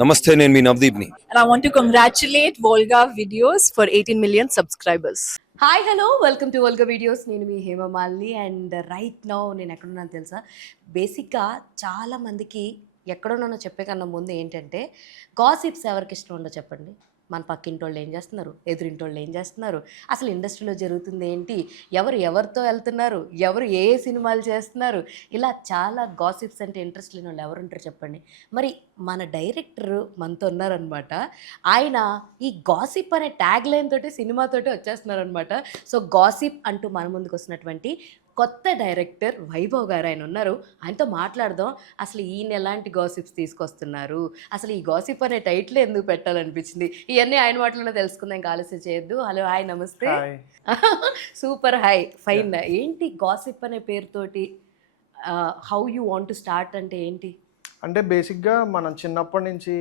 నమస్తే, నేను మీ నవదీప్ని. And I want to congratulate Volga Videos for 18 million subscribers. Hi hello welcome to Volga videos. నేను మీ Hema Malini and right now నేను ఎక్కడున్నాను తెలుసా? బేసిక్గా చాలామందికి ఎక్కడున్నానో చెప్పే కన్నా ముందు ఏంటంటే, గాసిప్స్ ఎవరికి ఇష్టం ఉండో చెప్పండి. మన పక్కింటి వాళ్ళు ఏం చేస్తున్నారు, ఎదురింటి వాళ్ళు ఏం చేస్తున్నారు, అసలు ఇండస్ట్రీలో జరుగుతుంది ఏంటి, ఎవరు ఎవరితో వెళ్తున్నారు, ఎవరు ఏ ఏ సినిమాలు చేస్తున్నారు, ఇలా చాలా గాసిప్స్ అంటే ఇంట్రెస్ట్ లేని వాళ్ళు ఎవరు ఉంటారు చెప్పండి. మరి మన డైరెక్టర్ మనతో ఉన్నారనమాట. ఆయన ఈ గాసిప్ అనే ట్యాగ్ లైన్ తోటి సినిమాతోటి వచ్చేస్తున్నారనమాట. సో గాసిప్ అంటూ మన ముందుకు వస్తున్నటువంటి కొత్త డైరెక్టర్ వైభవ్ గారు ఆయన ఉన్నారు. ఆయనతో మాట్లాడదాం. అసలు ఈయన ఎలాంటి గాసిప్స్ తీసుకొస్తున్నారు, అసలు ఈ గాసిప్ అనే టైటిల్ ఎందుకు పెట్టాలనిపించింది, ఇవన్నీ ఆయన మాటలోనే తెలుసుకుందాం. ఇంకా ఆలస్యం చేయొద్దు. హలో, హాయ్, నమస్తే. Super, hi, fine. ఏంటి గాసిప్ అనే పేరుతోటి how you want to start అంటే ఏంటి? అంటే బేసిక్గా మనం చిన్నప్పటి నుంచి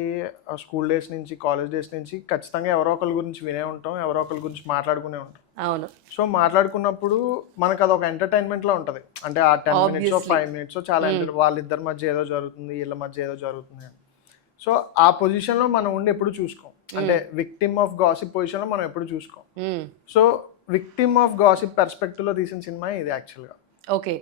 స్కూల్ డేస్ నుంచి కాలేజ్ డేస్ నుంచి ఖచ్చితంగా ఎవరో ఒకరి గురించి వినే ఉంటాం, ఎవరో ఒకరి గురించి మాట్లాడుకునే ఉంటాం. అవును. సో మాట్లాడుకున్నప్పుడు మనకు అదొక ఎంటర్టైన్మెంట్లో ఉంటుంది. అంటే ఆ 10 minutes 5 minutes చాలా వాళ్ళిద్దరి మధ్య ఏదో జరుగుతుంది, వీళ్ళ మధ్య ఏదో జరుగుతుంది అని. సో ఆ పొజిషన్లో మనం ఉండి ఎప్పుడు చూసుకోం. అంటే విక్టిమ్ ఆఫ్ గాసిప్ పొజిషన్లో మనం ఎప్పుడు చూసుకోం. సో విక్టిమ్ ఆఫ్ గాసిప్ పర్స్పెక్టివ్లో తీసిన సినిమా ఇది యాక్చువల్గా. ఓకే,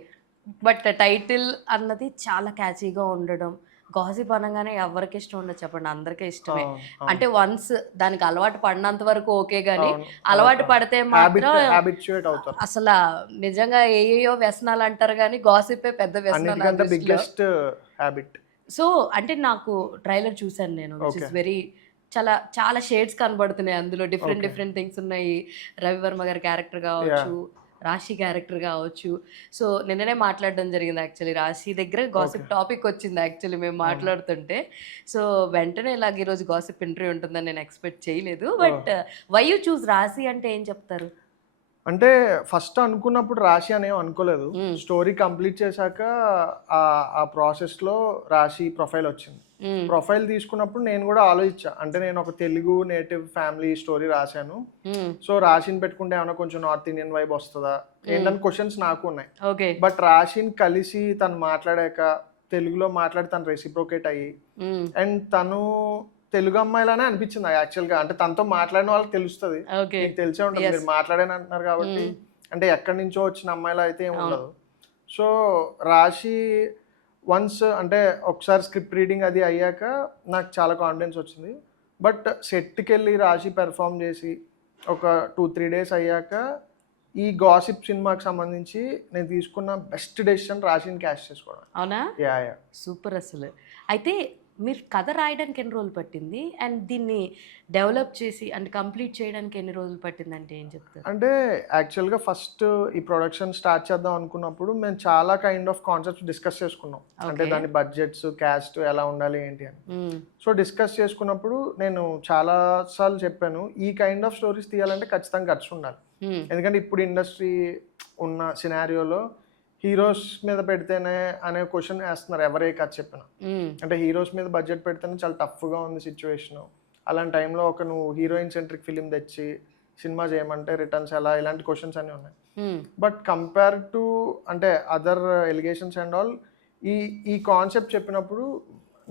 బట్ టైటిల్ అన్నది చాలా క్యాచీగా ఉండడం. గాసిప్ అనగానే ఎవరికి ఇష్టం ఉండదు చెప్పండి, అందరికీ ఇష్టమే. అంటే వన్స్ దానికి అలవాటు పడినంత వరకు ఓకే, కానీ అలవాటు పడితే మాత్రం అసలు నిజంగా ఏయో వ్యసనాలు అంటారు, కానీ గాసిపే పెద్ద వ్యసనం. సో అంటే నాకు ట్రైలర్ చూసాను నేను, విచ్ ఇస్ వెరీ చాలా చాలా షేడ్స్ కనబడుతున్నాయి అందులో. డిఫరెంట్ థింగ్స్ ఉన్నాయి. రవివర్మ గారి క్యారెక్టర్ కావచ్చు, రాశి క్యారెక్టర్ కావచ్చు. సో నిన్ననే మాట్లాడడం జరిగింది యాక్చువల్లీ. రాశి దగ్గర గాసిప్ టాపిక్ వచ్చింది యాక్చువల్లీ మేము మాట్లాడుతుంటే. సో వెంటనే ఇలాగ ఈరోజు గాసిప్ ఇంటర్వ్యూ ఉంటుందని నేను ఎక్స్పెక్ట్ చేయలేదు. బట్ వై యూ చూస్ రాశి అంటే ఏం చెప్తారు? అంటే ఫస్ట్ అనుకున్నప్పుడు రాశి అనేవి అనుకోలేదు. స్టోరీ కంప్లీట్ చేశాక ఆ ప్రాసెస్లో రాశి ప్రొఫైల్ వచ్చింది. ప్రొఫైల్ తీసుకున్నప్పుడు నేను కూడా ఆలోచించా. అంటే నేను ఒక తెలుగు నేటివ్ ఫ్యామిలీ స్టోరీ రాశాను. సో రాశిని పెట్టుకుంటే ఏమైనా కొంచెం నార్త్ ఇండియన్ వైబ్ వస్తుందా ఏంటని క్వశ్చన్స్ నాకు ఉన్నాయి. బట్ రాశిని కలిసి తను మాట్లాడాక, తెలుగులో మాట్లాడి తను రెసిప్రోకేట్ అయ్యి, అండ్ తను తెలుగు అమ్మాయిలానే అనిపించింది యాక్చువల్గా. అంటే తనతో మాట్లాడిన వాళ్ళకి తెలుస్తుంది, మీకు తెలిసే ఉంటుంది, మీరు మాట్లాడాని అంటున్నారు కాబట్టి. అంటే ఎక్కడి నుంచో వచ్చిన అమ్మాయిలా అయితే ఏమి ఉండదు. సో రాశి వన్స్ అంటే ఒకసారి స్క్రిప్ట్ రీడింగ్ అది అయ్యాక నాకు చాలా కాన్ఫిడెన్స్ వచ్చింది. బట్ సెట్కి వెళ్ళి రాశి పెర్ఫామ్ చేసి ఒక 2-3 days అయ్యాక ఈ గాసిప్ సినిమాకి సంబంధించి నేను తీసుకున్న బెస్ట్ డెసిషన్ రాశిని క్యాస్ట్ చేసుకోవడం. అవునా? యా. సూపర్. అసలు అయితే మీరు కథ రాయడానికి ఎన్ని రోజులు పట్టింది, అండ్ దీన్ని డెవలప్ చేసి అంటే కంప్లీట్ చేయడానికి ఎన్ని రోజులు పట్టింది అంటే ఏం చెప్తారు? అంటే యాక్చువల్గా ఫస్ట్ ఈ ప్రొడక్షన్ స్టార్ట్ చేద్దాం అనుకున్నప్పుడు మేము చాలా కైండ్ ఆఫ్ కాన్సెప్ట్స్ డిస్కస్ చేసుకున్నాం. అంటే దాని బడ్జెట్స్, క్యాస్ట్ ఎలా ఉండాలి ఏంటి అని. సో డిస్కస్ చేసుకున్నప్పుడు నేను చాలా సార్లు చెప్పాను, ఈ కైండ్ ఆఫ్ స్టోరీస్ తీయాలంటే ఖచ్చితంగా ఖర్చు ఉండాలి. ఎందుకంటే ఇప్పుడు ఇండస్ట్రీ ఉన్న సినారియోలో హీరోస్ మీద పెడితేనే అనే క్వశ్చన్ వేస్తున్నారు ఎవరే కథ చెప్పిన. అంటే హీరోస్ మీద బడ్జెట్ పెడితేనే చాలా టఫ్గా ఉంది సిచ్యువేషన్. అలాంటి టైంలో ఒక నువ్వు హీరోయిన్ సెంట్రిక్ ఫిలిం తెచ్చి సినిమా చేయమంటే రిటర్న్స్ ఎలా, ఇలాంటి క్వశ్చన్స్ అన్నీ ఉన్నాయి. బట్ కంపేర్ టు అంటే అదర్ ఎలిగేషన్స్ అండ్ ఆల్, ఈ కాన్సెప్ట్ చెప్పినప్పుడు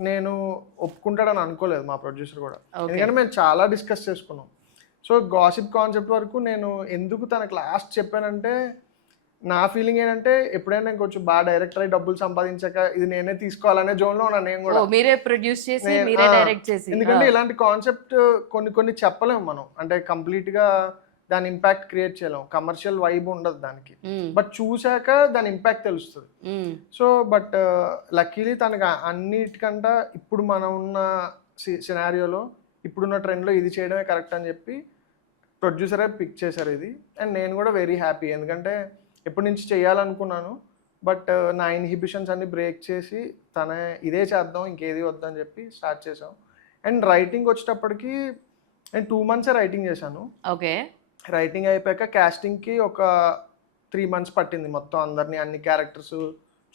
నేను ఒప్పుకుంటాడని అనుకోలేదు మా ప్రొడ్యూసర్ కూడా. ఎందుకంటే మేము చాలా డిస్కస్ చేసుకున్నాం. సో గాసిప్ కాన్సెప్ట్ వరకు నేను ఎందుకు తనకు లాస్ట్ చెప్పానంటే, నా ఫీలింగ్ ఏంటంటే ఎప్పుడైనా నేను కొంచెం బాగా డైరెక్టర్ అయ్యి డబ్బులు సంపాదించాక ఇది నేనే తీసుకోవాలనే జోన్లో ఉన్నాను నేను కూడా. మీరే ప్రొడ్యూస్ చేసి మీరే డైరెక్ట్ చేసి. ఎందుకంటే ఇలాంటి కాన్సెప్ట్ కొన్ని చెప్పలేము మనం. అంటే కంప్లీట్గా దాని ఇంపాక్ట్ క్రియేట్ చేయలేము, కమర్షియల్ వైబ్ ఉండదు దానికి. బట్ చూశాక దాని ఇంపాక్ట్ తెలుస్తుంది. సో బట్ లక్కీలీ తనకు అన్నిటికంటే ఇప్పుడు మనం ఉన్న సినారియోలో, ఇప్పుడున్న ట్రెండ్లో ఇది చేయడమే కరెక్ట్ అని చెప్పి ప్రొడ్యూసరే పిక్ చేశారు ఇది. అండ్ నేను కూడా వెరీ హ్యాపీ, ఎందుకంటే ఎప్పటి నుంచి చేయాలనుకున్నాను. బట్ నా ఇన్హిబిషన్స్ అన్ని బ్రేక్ చేసి తనే ఇదే చేద్దాం, ఇంకేది వద్దని చెప్పి స్టార్ట్ చేసాం. అండ్ రైటింగ్ వచ్చేటప్పటికి నేను 2 months రైటింగ్ చేశాను. ఓకే. రైటింగ్ అయిపోయాక కాస్టింగ్కి ఒక 3 months పట్టింది మొత్తం అందరినీ, అన్ని క్యారెక్టర్స్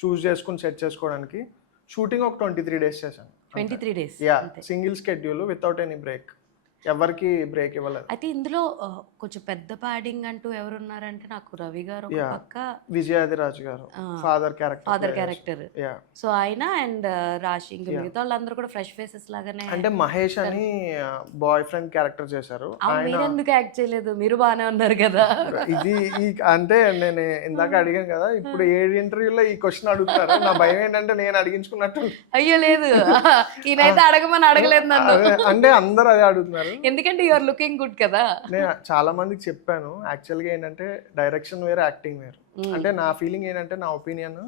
చూస్ చేసుకుని సెట్ చేసుకోవడానికి. షూటింగ్ ఒక 23 days చేశాను. 23 days? Yeah, single schedule without any break. ఎవరికి బ్రేక్ ఇవ్వలేదు. అయితే ఇందులో కొంచెం పెద్ద ప్యాడింగ్ అంటూ ఎవరున్నారంటే నాకు రవి గారు ఒక పక్క, విజయాదిరాజ్ గారు ఫాదర్ క్యారెక్టర్, సో ఆయన అండ్ రాశి, ఇంకా మిగతా వాళ్ళందరూ కూడా ఫ్రెష్ ఫేసెస్ లాగానే. అంటే మహేష్ అని బాయ్ ఫ్రెండ్ క్యారెక్టర్ చేశారు. మీరు ఎందుకు యాక్ట్ చేయలేదు, మీరు బాగానే ఉన్నారు కదా. ఇది అంటే నేను ఇందాక అడిగాను కదా, ఇప్పుడు 7 ఇంటర్వ్యూలో ఈ క్వశ్చన్ అడుగుతారు. నా భయం ఏంటంటే నేను అడిగించుకున్నట్టు. అయ్యో లేదు, ఈయనైతే అడగమని అడగలేదు నన్ను. అంటే అందరూ అదే అడుగుతున్నారు, ఎందుకంటే యూఆర్ లుకింగ్ గుడ్ కదా. నేను చాలా మందికి చెప్పాను యాక్చువల్గా ఏంటంటే డైరెక్షన్ వేరు, యాక్టింగ్ వేరు. అంటే నా ఫీలింగ్ ఏంటంటే, నా ఒపీనియన్,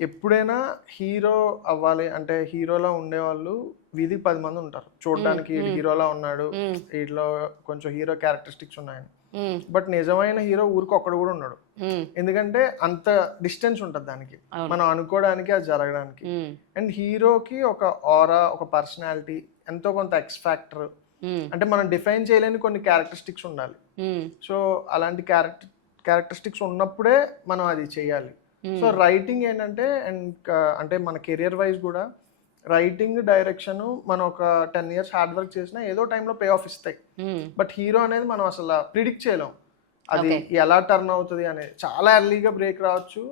ఎప్పుడైనా హీరో అవ్వాలి అంటే హీరోలా ఉండేవాళ్ళు వీధికి 10 మంది ఉంటారు చూడడానికి. హీరోలా ఉన్నాడు, వీటిలో కొంచెం హీరో క్యారెక్టరిస్టిక్స్ ఉన్నాయని. బట్ నిజమైన హీరో ఊరికి ఒక్కడు కూడా ఉన్నాడు. ఎందుకంటే అంత డిస్టెన్స్ ఉంటుంది దానికి, మనం అనుకోవడానికి అది జరగడానికి. అండ్ హీరోకి ఒక ఆరా, ఒక పర్సనాలిటీ, ఎంతో కొంత ఎక్స్ ఫ్యాక్టర్, అంటే మనం డిఫైన్ చేయలేని కొన్ని క్యారెక్టరిస్టిక్స్ ఉండాలి. సో అలాంటి క్యారెక్టరిస్టిక్స్ ఉన్నప్పుడే మనం అది చేయాలి. సో రైటింగ్ ఏంటంటే, అండ్ అంటే మన కెరియర్ వైజ్ కూడా రైటింగ్, డైరెక్షన్ మనం ఒక 10 years హార్డ్ వర్క్ చేసినా ఏదో టైంలో పే ఆఫ్ ఇస్తాయి. బట్ హీరో అనేది మనం అసలు ప్రిడిక్ట్ చేయలేం, అది ఎలా టర్న్ అవుతుంది అనేది. చాలా ఎర్లీగా బ్రేక్ రావచ్చు,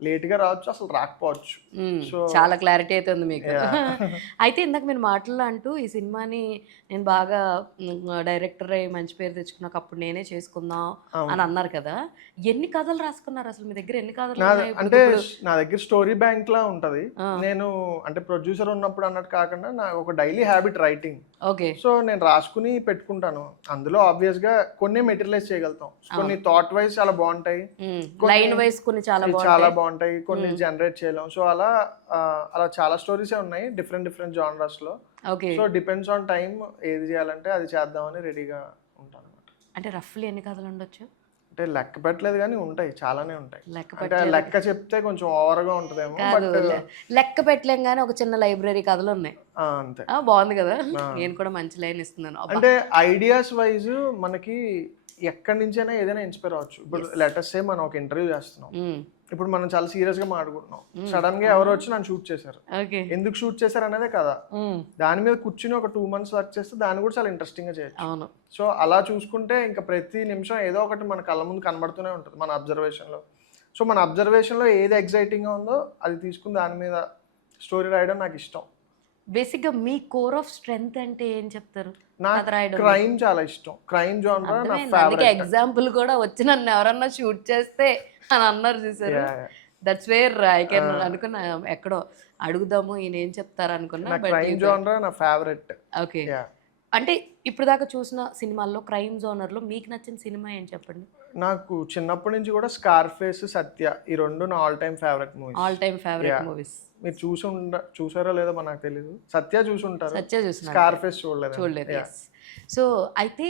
లేట్గా రావచ్చు, అసలు రాకపోవచ్చు. సో చాలా క్లారిటీ అయితే ఉంది మీకు. అయితే ఇందాక మీరు మాటల్లో అంటూ ఈ సినిమాని నేను బాగా డైరెక్టర్ అయ్యి మంచి పేరు తెచ్చుకున్నాక అప్పుడు నేనే చేసుకుందాం అని అన్నారు కదా. ఎన్ని కథలు రాసుకున్నారు అసలు మీ దగ్గర? ఎన్ని కథలు? అంటే నా దగ్గర స్టోరీ బ్యాంక్ లా ఉంటది. నేను అంటే ప్రొడ్యూసర్ ఉన్నప్పుడు అన్నట్టు కాకుండా నాకు ఒక daily habit writing. Okay. So నేను రాసుకుని పెట్టుకుంటాను. అందులో ఆబ్వియస్ గా కొన్ని మెటీరియలైజ్ చేయగలుగుతాం, కొన్ని థాట్ వైజ్ చాలా బాగుంటాయి, లైన్ వైజ్ కొన్ని చాలా బాగుంటాయి, కొన్ని జనరేట్ చేయలేం. సో అలా చాలా స్టోరీసే ఉన్నాయి డిఫరెంట్ జానర్స్ లో. సో డిపెండ్స్ ఆన్ టైం, ఏది చేయాలంటే అది చేద్దామని రెడీగా ఉంటాను అనమాట. అంటే రఫ్లీ ఎన్ని కథలు ఉండొచ్చు? అంటే లెక్క పెట్టలేదు కానీ ఉంటాయి, చాలానే ఉంటాయి. అంటే లెక్క చెప్తే కొంచెం ఓవర్గా ఉంటుందేమో, లెక్క పెట్టలేం కానీ ఒక చిన్న లైబ్రరీ కథలు ఉన్నాయి అంతే. బాగుంది కదా, నేను కూడా మంచి లైన్ ఇస్తున్నాను. అంటే ఐడియాస్ వైజ్ మనకి ఎక్కడి నుంచైనా ఏదైనా ఇన్స్పైర్ అవ్వచ్చు. ఇప్పుడు లెటర్స్ సే మనం ఒక ఇంటర్వ్యూ చేస్తున్నాం, ఇప్పుడు మనం చాలా సీరియస్ గా మాట్లాడుకుంటున్నాం, సడన్ గా ఎవరు వచ్చి నన్ను షూట్ చేశారు. ఎందుకు షూట్ చేశారు అనేదే కదా, దాని మీద కూర్చుని ఒక 2 months వర్క్ చేస్తే దాన్ని కూడా చాలా ఇంట్రెస్టింగ్ గా చేయొచ్చు. సో అలా చూసుకుంటే ఇంకా ప్రతి నిమిషం ఏదో ఒకటి మన కళ్ళ ముందు కనబడుతూనే ఉంటుంది మన అబ్జర్వేషన్ లో. సో మన అబ్జర్వేషన్ లో ఏది ఎగ్జైటింగ్ గా ఉందో అది తీసుకుని దాని మీద స్టోరీ రాయడం నాకు ఇష్టం. బేసిక్ గా మీ కోర్ ఆఫ్ స్ట్రెంగ్త్ అంటే ఏం చెప్తారు? నాకు క్రైమ్ చాలా ఇష్టం, క్రైమ్ జానర్ నా ఫేవరెట్. ఎగ్జాంపుల్ కూడా వచ్చి నన్ను ఎవరన్నా షూట్ చేస్తే అని అన్నారు చూసారు, దట్స్ వేర్ ఐ కెన్ అనుకున్నా ఎక్కడో అడుగుదాము ఈయన ఏం చెప్తారు అనుకున్నా. క్రైమ్ జానర్ నా ఫేవరెట్. ఓకే. అంటే ఇప్పుడు దాకా చూసిన సినిమాల్లో క్రైమ్ జోనర్ లో మీకు నచ్చిన సినిమా ఏం చెప్పండి? నాకు చిన్నప్పటి నుంచి కూడా స్కార్ఫేస్, సత్య, ఈ రెండు నా ఆల్ టైమ్ ఫేవరెట్ మూవీస్. మీరు చూసారో లేదో నాకు తెలీదు. సత్య చూసుంటారు, స్కార్ఫేస్ చూడలేదు. సో అయితే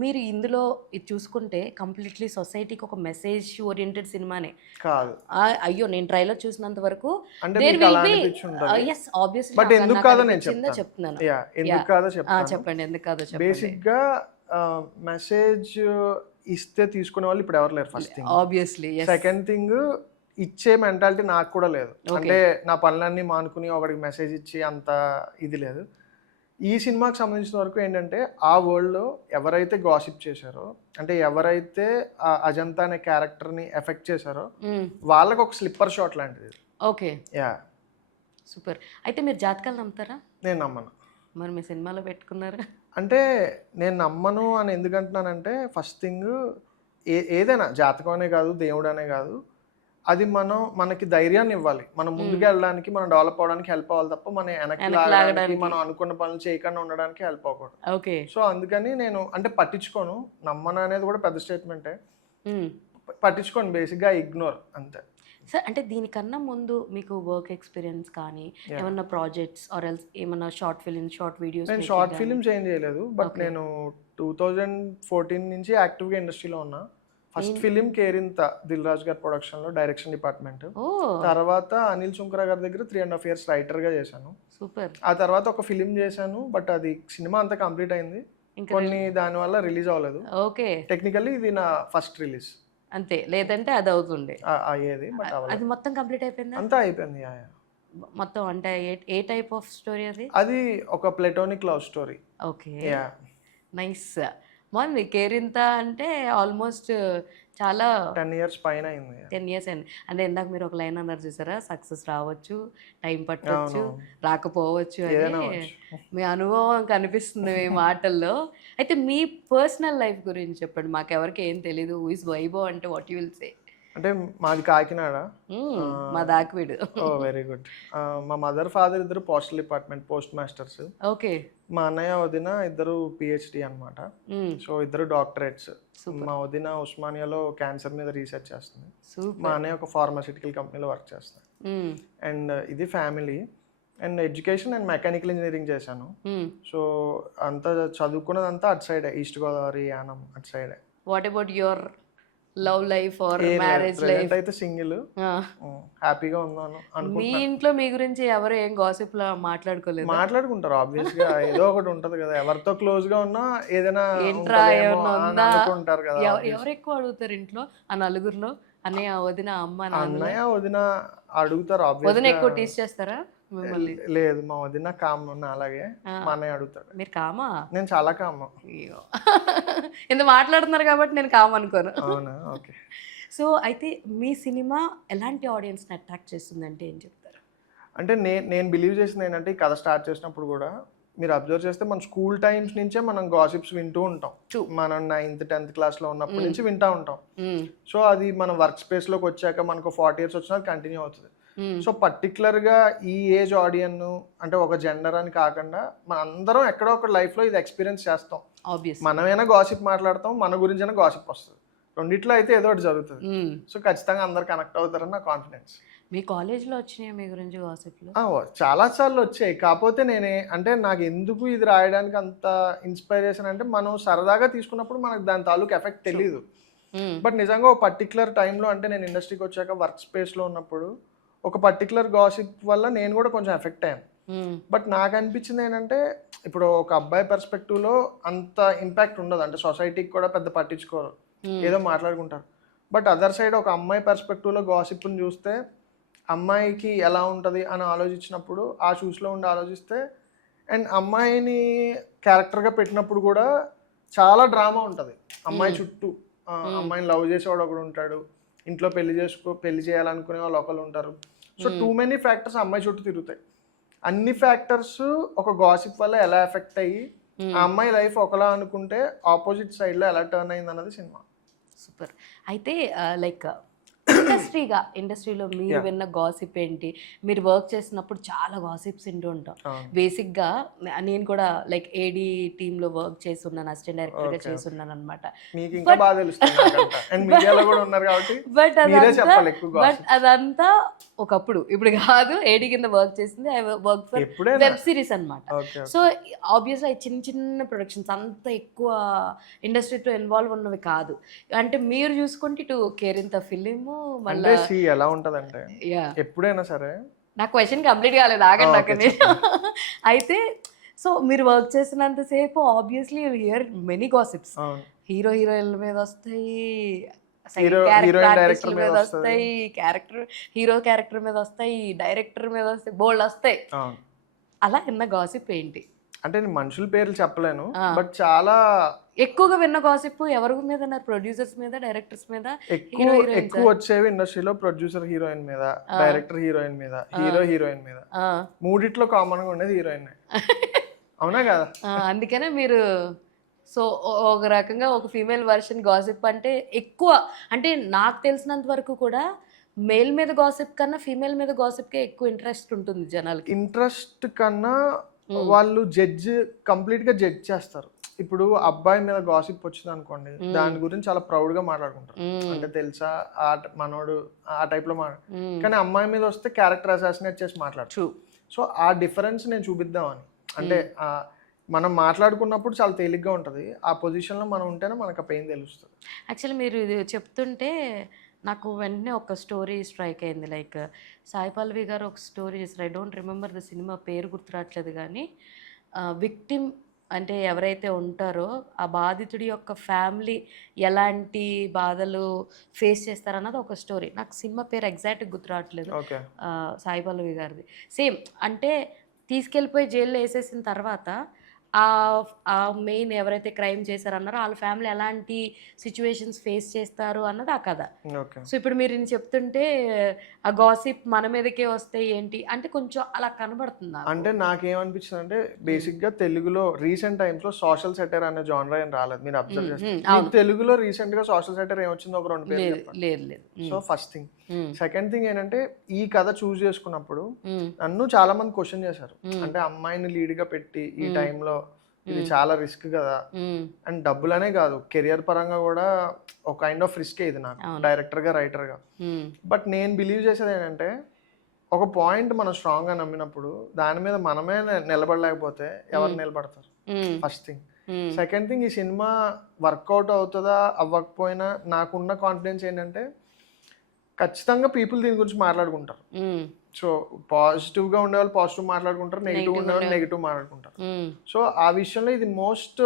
మీరు ఇందులో ఇది చూసుకుంటే కంప్లీట్లీ సొసైటీకి ఒక మెసేజ్ ఓరియంటెడ్ సినిమానే కాదు. అయ్యో నేను ట్రైలర్ చూసినంత వరకు చెప్తున్నాను. చెప్పండి ఎందుకు కాదో. బేసిక్ గా మెసేజ్ ఇస్తే తీసుకునే వాళ్ళు ఇప్పుడు ఎవరు లేరు. First thing obviously. Second thing, ఇచ్చే మెంటాలిటీ నాకు కూడా లేదు. అంటే నా పనులన్నీ మానుకుని ఒకడికి మెసేజ్ ఇచ్చి అంత ఇది లేదు. ఈ సినిమాకి సంబంధించిన వరకు ఏంటంటే ఆ వరల్డ్లో ఎవరైతే గాసిప్ చేశారో, అంటే ఎవరైతే ఆ అజంతా అనే క్యారెక్టర్ని ఎఫెక్ట్ చేశారో వాళ్ళకి ఒక స్లిప్పర్ షాట్ లాంటిది. Okay, yeah, super. అయితే మీరు జాతకాలు నమ్ముతారా? నేను నమ్మను. మరి మీ సినిమాలో పెట్టుకున్నారా? అంటే నేను నమ్మను అని ఎందుకంటున్నానంటే, ఫస్ట్ థింగ్ ఏదైనా జాతకం అనే కాదు, దేవుడు అనే కాదు, అది మనకి ధైర్యాన్ని ఇవ్వాలి. మనం ముందుకు వెళ్ళడానికి, మనం డెవలప్ అవడానికి హెల్ప్ అవ్వాలి తప్ప మన వెనక్కి లాగడానికి, మనం అనుకున్న పనులు చేయకుండా ఉండడానికి హెల్ప్ అవ్వకూడదు. ఓకే. సో అందుకని నేను అంటే పట్టించుకోను. నమ్మను అనేది కూడా పెద్ద స్టేట్మెంటే. పట్టించుకోను, బేసిక్గా ఇగ్నోర్ అంతే. సార్ అంటే దీనికన్నా ముందు మీకు వర్క్ ఎక్స్పీరియన్స్ కానీ ఏమన్నా ప్రాజెక్ట్స్ ఆర్ ఎల్స్ ఏమన్నా షార్ట్ వీడియోస్? నేను షార్ట్ ఫిలిమ్స్ ఏం చేయలేదు, బట్ నేను 2014 నుంచి యాక్టివ్గా ఇండస్ట్రీలో ఉన్నా. ఫస్ట్ ఫిలిం కేరింత దిల్ రాజు గారి ప్రొడక్షన్ లో, డైరెక్షన్ డిపార్ట్మెంట్. తర్వాత అనిల్ సుంకర గారి దగ్గర 3.5 years రైటర్ గా చేశాను. సూపర్. ఆ తర్వాత ఒక ఫిలిం చేశాను, బట్ అది సినిమా అంతా కంప్లీట్ అయింది, కొన్ని దాని వల్ల రిలీజ్ అవ్వలేదు. ఓకే. టెక్నికల్లీ ఇది నా ఫస్ట్ రిలీజ్ అంతే, లేదంటే అది అవుతుంది అయ్యేది, బట్ అది మొత్తం కంప్లీట్ అయిపోయింది. అంతా అయిపోయింది. మొత్తం అంటే ఏ టైప్ ఆఫ్ స్టోరీ అది? అది ఒక platonic love story. Okay, yeah. Nice. బాగుంది. కేరింత అంటే ఆల్మోస్ట్ చాలా 10 years పైన అయింది. 10 ఇయర్స్ అండి. అంటే ఇందాక మీరు ఒక లైన్ అన్నారు చూసారా, సక్సెస్ రావచ్చు, టైం పట్టొచ్చు, అవును. రాకపోవచ్చు ఏదైనా అని. అవ్వచ్చు. మీ అనుభవం కనిపిస్తుంది మీ మాటల్లో. అయితే మీ పర్సనల్ లైఫ్ గురించి చెప్పండి, మాకెవరికి ఏం తెలీదు. హూ ఇస్ వైభవ్ అంటే వాట్ యూ విల్ సే? అంటే మాది కాకినాడ. మా దాకివీడు. ఓ వెరీ గుడ్. మా మదర్ ఫాదర్ ఇద్దరు postal department post masters. Okay. మా అన్నయ్య వదిన ఇద్దరు పిహెచ్డి అనమాట. సో ఇద్దరు డాక్టరేట్స్. మా వదిన ఉస్మానియాలో క్యాన్సర్ మీద రీసెర్చ్ చేస్తుంది. మా అన్నయ్య ఒక ఫార్మాసిటికల్ కంపెనీలో వర్క్ చేస్తాను. అండ్ ఇది family. And education and mechanical engineering చేశాను. సో అంతా చదువుకున్నదంతా అటు సైడే, ఈస్ట్ గోదావరి, యానం అటు సైడే. What about your love life or marriage life? అయితే సింగిల్, హ్యాపీగా ఉన్నాను. మీ ఇంట్లో మీ గురించి ఎవరు ఏం గాసిప్ లా మాట్లాడుకోలేదు? మాట్లాడుకుంటారు ఆబ్వియస్ గా, ఏదో ఒకటి ఉంటది కదా. ఎవరితో క్లోజ్ గా ఉన్నా ఏదైనా ఏంట్రా ఏమన్నా ఉందా అనుకుంటారు కదా. ఎవరు ఎక్కువ అడుగుతారు ఇంట్లో ఆ నలుగురిలో? అన్నయ్య, వదిన, అమ్మ, నాన్న? అన్నయ్య వదిన అడుగుతారు ఆబ్వియస్. వదిన ఎక్కువ టీస్ చేస్తారా మిమ్మల్ని? లేదు, మా వదిన కామ్ ఉన్నా, అలాగే మా అన్నయ్య అడుగుతాడు. మీరు కామా? నేను చాలా కామ్. అయ్యో, ఇంత మాట్లాడుతున్నారు కాబట్టి నేను కామ్ అనుకోను. అవునా, ఓకే. సో అయితే మీ సినిమా ఎలాంటి ఆడియన్స్ని అట్రాక్ట్ చేస్తుందంటే ఏం చెప్తారు? అంటే నేను బిలీవ్ చేసింది ఏంటంటే, ఈ కథ స్టార్ట్ చేసినప్పుడు కూడా మీరు అబ్జర్వ్ చేస్తే మన స్కూల్ టైమ్స్ నుంచే మనం గాసిప్స్ వింటూ ఉంటాం. మనం 9th 10th క్లాస్లో ఉన్నప్పటి నుంచి వింటూ ఉంటాం. సో అది మన వర్క్ స్పేస్లోకి వచ్చాక మనకు 40 years వచ్చినా కంటిన్యూ అవుతుంది. సో పర్టికులర్గా ఈ ఏజ్ ఆడియన్ అంటే ఒక జెండర్ అని కాకుండా మన అందరం ఎక్కడో ఒక లైఫ్లో ఇది ఎక్స్పీరియన్స్ చేస్తాం. మనమైనా గాసిప్ మాట్లాడతాం, మన గురించైనా గాసిప్ వస్తుంది. రెండిట్లో అయితే ఏదో ఒకటి జరుగుతుంది. సో ఖచ్చితంగా అందరు కనెక్ట్ అవుతారని నా కాన్ఫిడెన్స్. మీ కాలేజ్లో వచ్చినాయి మీ గురించి గాసిప్లు? చాలా సార్లు వచ్చాయి. కాకపోతే అంటే నాకు ఎందుకు ఇది రాయడానికి అంత ఇన్స్పైరేషన్ అంటే, మనం సరదాగా తీసుకున్నప్పుడు మనకు దాని తాలూకు ఎఫెక్ట్ తెలియదు. బట్ నిజంగా ఒక పర్టికులర్ టైంలో, అంటే నేను ఇండస్ట్రీకి వచ్చాక వర్క్ స్పేస్లో ఉన్నప్పుడు ఒక పర్టికులర్ గాసిప్ వల్ల నేను కూడా కొంచెం ఎఫెక్ట్ అయ్యాను. బట్ నాకు అనిపించింది ఏంటంటే, ఇప్పుడు ఒక అబ్బాయి పర్స్పెక్టివ్లో అంత ఇంపాక్ట్ ఉండదు. అంటే సొసైటీకి కూడా పెద్ద పట్టించుకోరు, ఏదో మాట్లాడుకుంటారు. బట్ అదర్ సైడ్ ఒక అమ్మాయి పర్స్పెక్టివ్లో గాసిప్ని చూస్తే అమ్మాయికి ఎలా ఉంటుంది అని ఆలోచించినప్పుడు, ఆ షూస్లో ఉండి ఆలోచిస్తే, అండ్ అమ్మాయిని క్యారెక్టర్గా పెట్టినప్పుడు కూడా చాలా డ్రామా ఉంటుంది అమ్మాయి చుట్టూ. అమ్మాయిని లవ్ చేసేవాడు ఒకడు ఉంటాడు, ఇంట్లో పెళ్లి చేయాలనుకునే వాళ్ళు ఒకళ్ళు ఉంటారు. సో టూ మెనీ ఫ్యాక్టర్స్ అమ్మాయి చుట్టూ తిరుగుతాయి. అన్ని ఫ్యాక్టర్స్ ఒక గాసిప్ వల్ల ఎలా ఎఫెక్ట్ అయ్యి ఆ అమ్మాయి లైఫ్ ఒకలా అనుకుంటే ఆపోజిట్ సైడ్లో ఎలా టర్న్ అయింది అన్నది సినిమా. సూపర్. అయితే లైక్ ఇండస్ట్రీలో మీరు విన్న గాసిప్ ఏంటి? మీరు వర్క్ చేసినప్పుడు చాలా గాసిప్స్ వింటూ ఉంటాం. బేసిక్గా నేను కూడా లైక్ ఏడి టీంలో వర్క్ చేసి ఉన్నాను, అసిస్టెంట్ డైరెక్టర్గా చేసి ఉన్నాను అనమాట. బట్ అదంతా ఒకప్పుడు, ఇప్పుడు కాదు. ఏడి కింద వర్క్ చేసింది I work for web series అనమాట. సో ఆబ్వియస్లీ చిన్న చిన్న ప్రొడక్షన్స్, అంత ఎక్కువ ఇండస్ట్రీతో ఇన్వాల్వ్ ఉన్నవి కాదు. అంటే మీరు చూసుకుంటే ఇటు కేరింత ఫిలిము అంటే ఎలా ఉంటదంటే, ఎప్పుడైనా సరే నా క్వశ్చన్ కంప్లీట్ కాలేదు, ఆగండి నాకు. అయితే సో మీరు వర్క్ చేసినంతసేపు obviously you hear many gossips. Hero హీరోయిన్ల మీద వస్తాయి, ఆర్టిస్టుల మీద వస్తాయి, హీరో క్యారెక్టర్ మీద వస్తాయి, డైరెక్టర్ మీద వస్తాయి, బోల్డ్ వస్తాయి. అలా విన్న గాసిప్ ఏంటి? అంటే నేను మనుషుల పేర్లు చెప్పలేను, బట్ చాలా ఎక్కువగా విన్న గాసిప్ ఎవరి మీద? ప్రొడ్యూసర్స్ మీద, డైరెక్టర్స్ మీద? ఎక్కువ వచ్చేవి ఇండస్ట్రీలో ప్రొడ్యూసర్ హీరోయిన్ మీద, డైరెక్టర్ హీరోయిన్ మీద, హీరో హీరోయిన్ మీద. మూడిట్లో కామన్ గా ఉండేది హీరోయిన్. అవునా కదా? అందుకనే మీరు సో ఒక రకంగా ఒక ఫీమేల్ వర్షన్ గాసిప్ అంటే ఎక్కువ, అంటే నాకు తెలిసినంత వరకు కూడా మేల్ మీద గాసిప్ కన్నా ఫీమేల్ మీద గాసిప్కే ఎక్కువ ఇంట్రెస్ట్ ఉంటుంది జనాలకి. ఇంట్రెస్ట్ కన్నా వాళ్ళు కంప్లీట్ గా జడ్జ్ చేస్తారు. ఇప్పుడు అబ్బాయి మీద గాసిప్ వచ్చింది అనుకోండి, దాని గురించి చాలా ప్రౌడ్ గా మాట్లాడుకుంటారు. అంటే తెలుసా మనోడు ఆ టైప్ లో కానీ అమ్మాయి మీద వస్తే క్యారెక్టర్ అసాసినేట్ చేసి మాట్లాడతారు. సో ఆ డిఫరెన్స్ నేను చూపిద్దామని. అంటే మనం మాట్లాడుకున్నప్పుడు చాలా తేలిగ్గా ఉంటుంది, ఆ పొజిషన్లో మనం ఉంటేనే మనకు ఆ పెయిన్ తెలుస్తుంది. యాక్చువల్లీ మీరు ఇది చెప్తుంటే నాకు వెంటనే ఒక స్టోరీ స్ట్రైక్ అయింది. లైక్ సాయి పల్లవి గారు ఒక స్టోరీ చేశారు, I don't remember the cinema పేరు గుర్తురాట్లేదు, కానీ విక్టిమ్ అంటే ఎవరైతే ఉంటారో ఆ బాధితుడి యొక్క ఫ్యామిలీ ఎలాంటి బాధలు ఫేస్ చేస్తారన్నది ఒక స్టోరీ. నాకు సినిమా పేరు ఎగ్జాక్ట్గా గుర్తు రావట్లేదు. ఓకే. సాయి పల్లవి గారిది. సేమ్ అంటే తీసుకెళ్ళిపోయి జైల్లో వేసేసిన తర్వాత ఆ మెయిన్ ఎవరైతే క్రైమ్ చేశారన్నారో వాళ్ళ ఫ్యామిలీ ఎలాంటి సిచ్యువేషన్స్ ఫేస్ చేస్తారు అన్నది ఆ కథ. ఓకే. సో ఇప్పుడు మీరు ఇన్ని చెప్తుంటే ఆ గాసిప్ మన మీదకే వస్తే ఏంటి అంటే కొంచెం అలా కనబడుతుంది నాకు. అంటే నాకేమనిపించింది అంటే బేసిక్గా తెలుగులో రీసెంట్ టైమ్స్లో సోషల్ సెటర్ అనే జానర్ ఏం రాలేదు. మీరు అబ్జర్వ్ చేస్తే మీకు తెలుగులో రీసెంట్గా సోషల్ సెటర్ ఏమొచ్చిందో ఒక 2 పేర్లు చెప్పండి. లేదు. So first thing. Second thing ఏంటంటే ఈ కథ చూస్ చేసుకున్నప్పుడు నన్ను చాలా మంది క్వశ్చన్ చేశారు. అంటే అమ్మాయిని లీడ్ గా పెట్టి ఈ టైంలో ఇది చాలా రిస్క్ కదా, అండ్ డబ్బులనే కాదు కెరియర్ పరంగా కూడా ఒక కైండ్ ఆఫ్ రిస్క్ ఇది నాకు డైరెక్టర్ గా రైటర్ గా. బట్ నేను బిలీవ్ చేసేది ఏంటంటే ఒక పాయింట్ మనం స్ట్రాంగ్ గా నమ్మినప్పుడు దాని మీద మనమే నిలబడలేకపోతే ఎవరు నిలబడతారు. First thing. సెకండ్ థింగ్, ఈ సినిమా వర్కౌట్ అవుతుందా అవ్వకపోయినా నాకున్న కాన్ఫిడెన్స్ ఏంటంటే ఖచ్చితంగా పీపుల్ దీని గురించి మాట్లాడుకుంటారు. సో పాజిటివ్ గా ఉండేవాళ్ళు పాజిటివ్ మాట్లాడుకుంటారు, నెగిటివ్ ఉండేవాళ్ళు నెగిటివ్ మాట్లాడుకుంటారు. సో ఆ విషయంలో ఇది మోస్ట్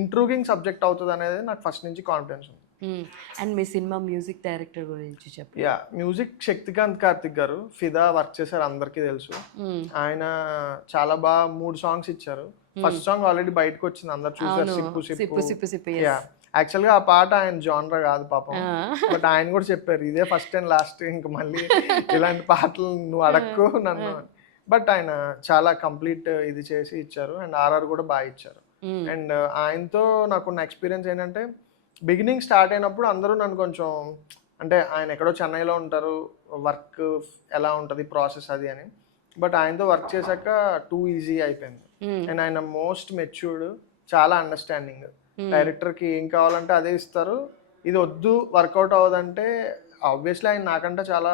ఇంట్రూవింగ్ సబ్జెక్ట్ అవుతుంది అనేది నాకు ఫస్ట్ నుంచి కాన్ఫిడెన్స్ ఉంది. And me cinema music director గురించి చెప్పండి. యా, మ్యూజిక్ శక్తికాంత్ కార్తిక్ గారు ఫిదా వర్క్ చేశారు, అందరికీ తెలుసు. ఆయన చాలా బాగా 3 సాంగ్స్ ఇచ్చారు. ఫస్ట్ సాంగ్ ఆల్రెడీ బయటకు వచ్చింది, అందరు చూసారు, సిప్పు సిప్పు. యా, యాక్చువల్గా ఆ పాట ఆయన జానర్ కాదు పాపం, బట్ ఆయన కూడా చెప్పారు ఇదే ఫస్ట్ అండ్ లాస్ట్, ఇంకా మళ్ళీ ఇలాంటి పాటలు నువ్వు అడక్కు నన్ను. బట్ ఆయన చాలా కంప్లీట్ ఇది చేసి ఇచ్చారు, అండ్ ఆర్ఆర్ కూడా బాగా ఇచ్చారు. అండ్ ఆయనతో నాకున్న ఎక్స్పీరియన్స్ ఏంటంటే బిగినింగ్ స్టార్ట్ అయినప్పుడు అందరూ నన్ను కొంచెం అంటే ఆయన ఎక్కడో చెన్నైలో ఉంటారు, వర్క్ ఎలా ఉంటుంది ప్రాసెస్ అది అని. బట్ ఆయనతో వర్క్ చేశాక టూ ఈజీ అయిపోయింది. అండ్ ఆయన మోస్ట్ మెచ్యూర్డ్, చాలా అండర్స్టాండింగ్. డైరెక్టర్కి ఏం కావాలంటే అదే ఇస్తారు. ఇది వద్దు వర్కౌట్ అవ్వదంటే ఆబ్వియస్లీ ఆయన నాకంటే చాలా